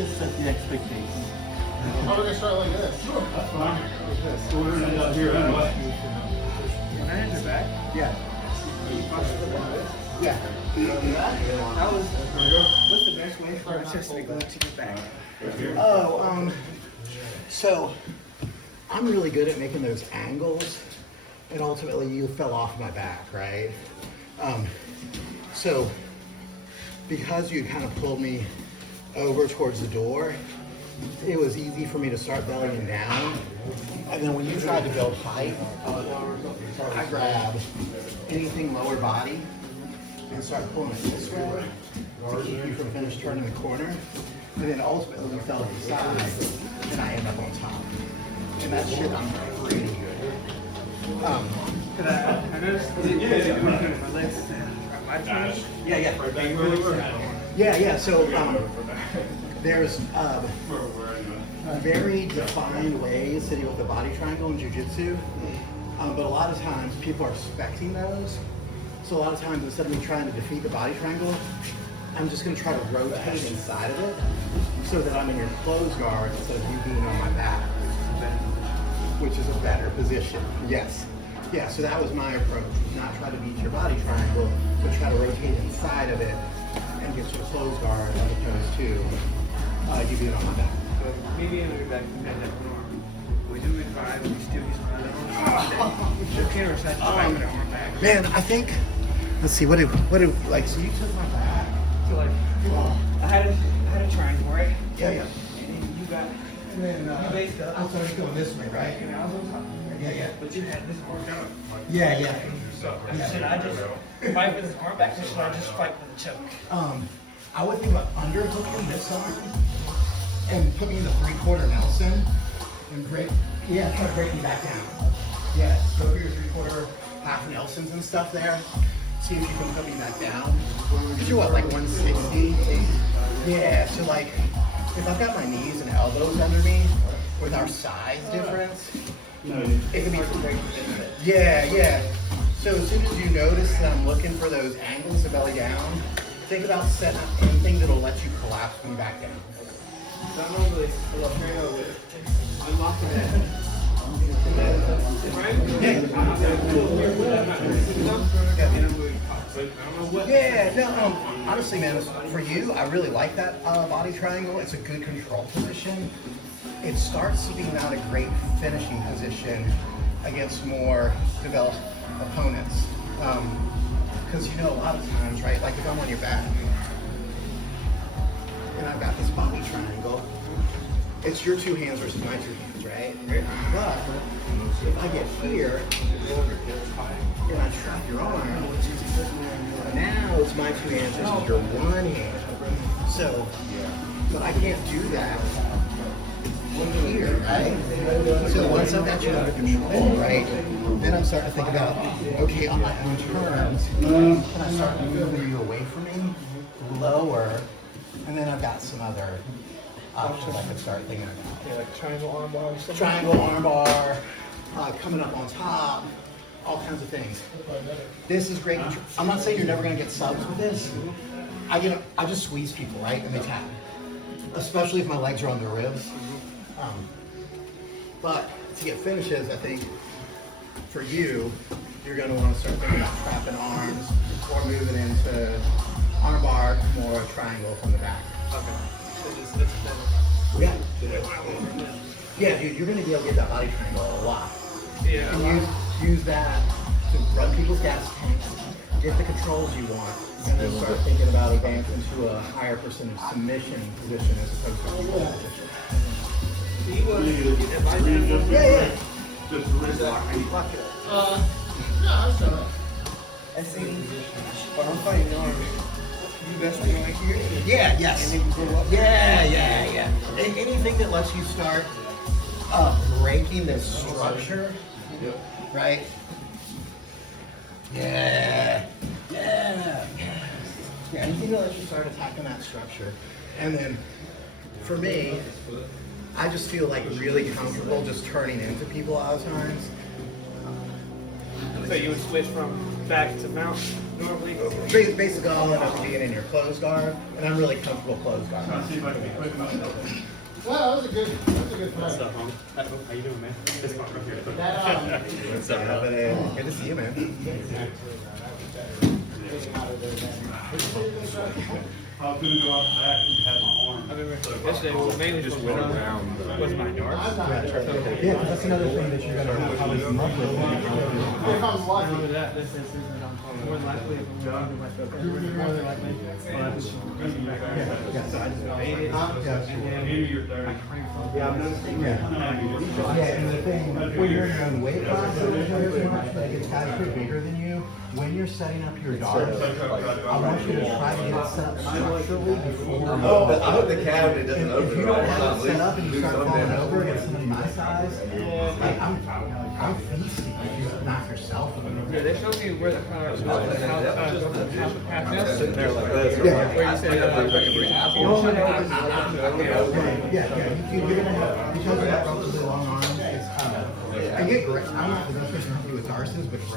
just set the expectation. I'm gonna start like this. Sure. That's fine. So we're gonna do here anyway. Can I enter back? Yeah. Yeah. How was, what's the best way for us to go to get back? Oh, so I'm really good at making those angles, and ultimately you fell off my back, right? So because you kind of pulled me over towards the door, it was easy for me to start bellying down. And then when you tried to build height, I grab anything lower body and start pulling it this way to keep you from finish turning the corner. And then ultimately you fell to the side and I end up on top. And that shit I'm pretty good at. I noticed my legs. My turn? Yeah. So there's very defined ways to deal with the body triangle in jiu-jitsu. But a lot of times people are expecting those. So a lot of times instead of me trying to defeat the body triangle, I'm just going to try to rotate inside of it so that I'm in your closed guard instead of you being on my back, which is a better position. Yes. Yeah, so that was my approach. Not try to beat your body triangle, but try to rotate inside of it and get your closed guard as opposed to you being on my back. So maybe I'm back to that norm. We do it 5, we still use my okay, or should I just back with our arm back? Man, I think, let's see, what do, like, so you took my back. So like, I had a triangle, right? Yeah. And then you got, And then you based up. I started going this way, right? And I was on top. Yeah. But you had this arm down. Yeah. Should I just fight with his arm back, or should I just fight with a choke? I would think about underhooking this arm and put me in the 3/4 Nelson and try to break me back down. Yeah, go for your 3/4 half Nelsons and stuff there. See if you can put me back down. Because you're what, like 160? Yeah, so like, if I've got my knees and elbows under me, with our size difference, it can be very different. Yeah. So as soon as you notice that I'm looking for those angles to belly down, think about setting up anything that'll let you collapse me back down. So I'm normally a little trainer with unlocking it. Honestly, man, for you, I really like that body triangle. It's a good control position. It starts to be not a great finishing position against more developed opponents. Because a lot of times, right, like if I'm on your back and I've got this body triangle, it's your two hands versus my two hands, right? But if I get here and I trap your arm, now it's my two hands versus your one hand. So, but I can't do that here, right? So once I've got you under control, right, then I'm starting to think about, okay, on my own terms, can I start moving you away from me, lower, and then I've got some other options I could start thinking about. Yeah, like triangle arm bar or something. Triangle arm bar, coming up on top, all kinds of things. This is great. I'm not saying you're never going to get subs with this. I just squeeze people, right, and they tap. Especially if my legs are on their ribs. But to get finishes, I think for you, you're going to want to start thinking about trapping arms or moving into arm bar, more triangle from the back. Okay. Yeah. Yeah, dude, you're going to be able to get that body triangle a lot. Yeah. And use that to run people's gas tanks, get the controls you want, and then start thinking about advancing to a higher percentage submission position as opposed to a position. Yeah. Just wrist lock me. I see. But I'm fighting arms. You best thing right here. Yeah, yes. And then you go up. Yeah. Anything that lets you start breaking this structure, right? Yeah, anything that lets you start attacking that structure. And then, for me, I just feel like really comfortable just turning into people a lot of times. So you would switch from back to mount? normally. Basically, I'll end up being in your closed guard, and I'm really comfortable closed guard. Trying to see if I can be quick about it. Well, that was a good What's fight. up, homie? How you doing, man? It's Mark right here. That, What's up, bro? Good to see you, man. I was gonna go out back and have my arm. I remember yesterday was mainly just went around was my yard. Yeah, that's another thing that you're gonna have probably come up with. if I'm Not lucky. only that, this is more than likely if I'm going to my more than likely. Yes. So I just made it. Yeah. Maybe you're 30. Yeah, and the thing, when you're in your own weight class, it doesn't matter too much, but if guys are bigger than you, when you're setting up your darts, I want you to try to get it set up structurally before. I hope the cabinet doesn't If open. you don't have it set up and you start falling over against somebody my size, like I'm feasting if you knock yourself. Yeah, they showed me where the car was. How the path is. Sitting there like this. Yeah. Where you said You're gonna have, because of that relatively long arm, it's, I get great, I'm not the best person to help you with Darcy's, but great.